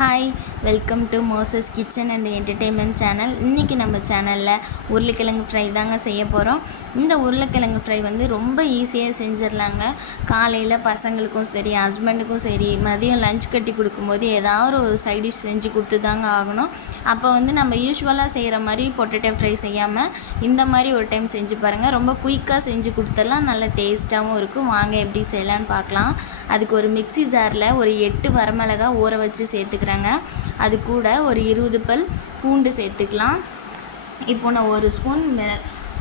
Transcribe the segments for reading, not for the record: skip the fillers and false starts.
Hi, welcome to Moses kitchen and entertainment channel. இன்றைக்கி நம்ம சேனலில் உருளைக்கிழங்கு ஃப்ரை தாங்க செய்ய போகிறோம். இந்த உருளைக்கிழங்கு ஃப்ரை வந்து ரொம்ப ஈஸியாக செஞ்சிடலாங்க. காலையில் பசங்களுக்கும் சரி, ஹஸ்பண்டுக்கும் சரி, மதியம் லஞ்ச் கட்டி கொடுக்கும்போது ஏதாவது ஒரு சைட் டிஷ் செஞ்சு கொடுத்து தாங்க ஆகணும். அப்போ வந்து நம்ம யூஸ்வலாக செய்கிற மாதிரி பொட்டேட்டோ ஃப்ரை செய்யாமல் இந்த மாதிரி ஒரு டைம் செஞ்சு பாருங்கள். ரொம்ப குயிக்காக செஞ்சு கொடுத்துடலாம், நல்ல டேஸ்ட்டாகவும் இருக்கும். வாங்க எப்படி செய்யலான்னு பார்க்கலாம். அதுக்கு ஒரு மிக்ஸி ஜாரில் ஒரு 8 வரமிளகாய் ஊற வச்சு சேர்த்துக்கிறேன். அது கூட ஒரு 20 பல் பூண்டு சேர்த்துக்கலாம். இப்போ நான் ஒரு ஸ்பூன்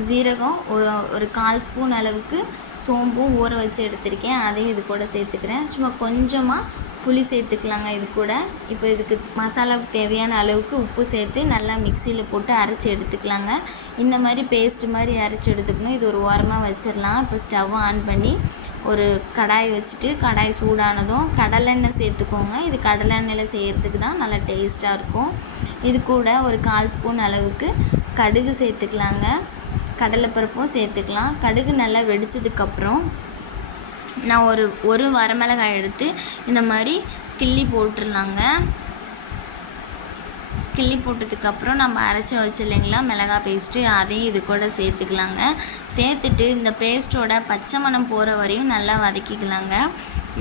ஜீரகம், ஒரு 1/4 ஸ்பூன் அளவுக்கு சோம்பும் ஊற வச்சு எடுத்திருக்கேன். அதையும் இது கூட சேர்த்துக்கிறேன். சும்மா கொஞ்சமாக புளி சேர்த்துக்கலாங்க இது கூட. இப்போ இதுக்கு மசாலாவுக்கு தேவையான அளவுக்கு உப்பு சேர்த்து நல்லா மிக்சியில் போட்டு அரைச்சி எடுத்துக்கலாங்க. இந்த மாதிரி பேஸ்ட்டு மாதிரி அரைச்சி எடுத்துக்கணும். இது ஒரு ஓரமாக வச்சிடலாம். இப்போ ஸ்டவ் ஆன் பண்ணி ஒரு கடாய் வச்சுட்டு, கடாய் சூடானதும் கடலெண்ணெய் சேர்த்துக்கோங்க. இது கடலெண்ணெயில் செய்கிறதுக்கு தான் நல்லா டேஸ்ட்டாக இருக்கும். இது கூட ஒரு 1/4 ஸ்பூன் அளவுக்கு கடுகு சேர்த்துக்கலாங்க. கடலைப்பருப்பும் சேர்த்துக்கலாம். கடுகு நல்லா வெடித்ததுக்கப்புறம் நான் ஒரு வரமிளகாய் எடுத்து இந்த மாதிரி கிள்ளி போட்டுடலாங்க. கிள்ளி போட்டதுக்கப்புறம் நம்ம அரைச்சி வச்சு இல்லைங்களா மிளகாய் பேஸ்ட்டு, அதையும் இது கூட சேர்த்துக்கலாங்க. சேர்த்துட்டு இந்த பேஸ்ட்டோட பச்சை மணம் போகிற வரையும் நல்லா வதக்கிக்கலாங்க.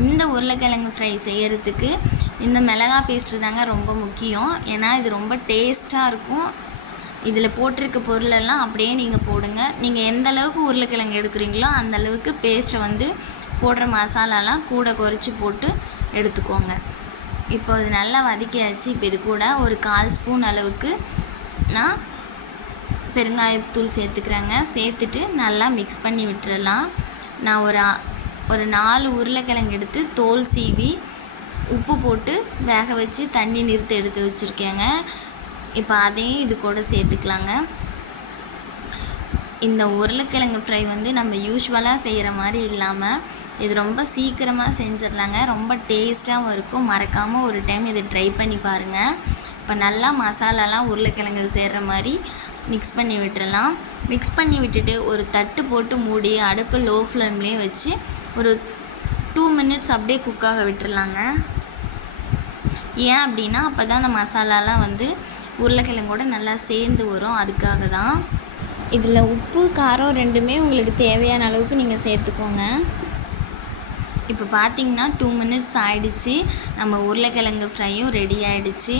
இந்த உருளைக்கிழங்கு ஃப்ரை செய்கிறதுக்கு இந்த மிளகாய் பேஸ்ட்டு தாங்க ரொம்ப முக்கியம். ஏன்னா இது ரொம்ப டேஸ்ட்டாக இருக்கும். இதில் போட்டிருக்க பொருளெல்லாம் அப்படியே நீங்கள் போடுங்க. நீங்கள் எந்த அளவுக்கு உருளைக்கிழங்கு எடுக்கிறீங்களோ அந்த அளவுக்கு பேஸ்ட்டை வந்து போடுற மசாலாலாம் கூட குறைச்சி போட்டு எடுத்துக்கோங்க. இப்போ அது நல்லா வதக்கியாச்சு. இப்போ இது கூட ஒரு 1/4 ஸ்பூன் அளவுக்கு நான் பெருங்காயத்தூள் சேர்த்துக்கிறேங்க. சேர்த்துட்டு நல்லா மிக்ஸ் பண்ணி விட்டுறலாம். நான் ஒரு 4 உருளைக்கிழங்கு எடுத்து தோல் சீவி உப்பு போட்டு வேக வச்சு தண்ணி நிறுத்தி எடுத்து வச்சுருக்கேங்க. இப்போ அதையும் இது கூட சேர்த்துக்கலாங்க. இந்த உருளைக்கிழங்கு ஃப்ரை வந்து நம்ம யூஸ்வலாக செய்கிற மாதிரி இல்லாமல் இது ரொம்ப சீக்கிரமாக செஞ்சிடலாங்க. ரொம்ப டேஸ்ட்டாகவும் இருக்கும். மறக்காமல் ஒரு டைம் இதை ட்ரை பண்ணி பாருங்கள். இப்போ நல்லா மசாலாலாம் உருளைக்கிழங்கு சேர்கிற மாதிரி மிக்ஸ் பண்ணி விட்டுறலாம். மிக்ஸ் பண்ணி விட்டுட்டு ஒரு தட்டு போட்டு மூடி அடுப்பு லோ ஃப்ளேம்லேயே வச்சு ஒரு 2 மினிட்ஸ் அப்படியே குக்காக விட்டுறலாங்க. ஏன் அப்படின்னா அப்போ தான் அந்த மசாலாலாம் வந்து உருளைக்கிழங்கோட நல்லா சேர்ந்து வரும். அதுக்காக தான். இதில் உப்பு காரம் ரெண்டுமே உங்களுக்கு தேவையான அளவுக்கு நீங்கள் சேர்த்துக்கோங்க. இப்போ பார்த்திங்கன்னா 2 மினிட்ஸ் ஆகிடுச்சு. நம்ம உருளைக்கிழங்கு ஃப்ரையும் ரெடி ஆகிடுச்சு.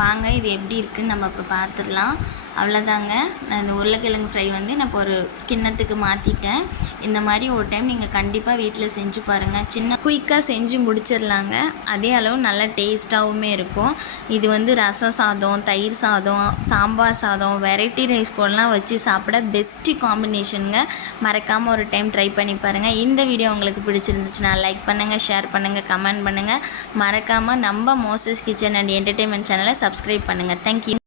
வாங்க இது எப்படி இருக்குதுன்னு நம்ம இப்போ பார்த்துடலாம். அவ்வளோதாங்க. நான் இந்த உருளைக்கிழங்கு ஃப்ரை வந்து நான் இப்போ ஒரு கிண்ணத்துக்கு மாற்றிட்டேன். இந்த மாதிரி ஒரு டைம் நீங்கள் கண்டிப்பாக வீட்டில் செஞ்சு பாருங்கள். சின்ன குயிக்காக செஞ்சு முடிச்சிடலாங்க. அதே அளவு நல்லா டேஸ்ட்டாகவுமே இருக்கும். இது வந்து ரசம் சாதம், தயிர் சாதம், சாம்பார் சாதம், வெரைட்டி ரைஸ் கூடலாம் வச்சு சாப்பிட பெஸ்ட்டு காம்பினேஷனுங்க. மறக்காமல் ஒரு டைம் ட்ரை பண்ணி பாருங்கள். இந்த வீடியோ உங்களுக்கு பிடிச்சிருந்துச்சுன்னா லைக் பண்ணுங்கள், ஷேர் பண்ணுங்கள், கமெண்ட் பண்ணுங்கள். மறக்காமல் நம்ம மோசஸ் கிச்சன் அண்ட் என்டர்டெயின்மெண்ட் சேனலை சப்ஸ்கிரைப் பண்ணுங்கள். தேங்க்யூ.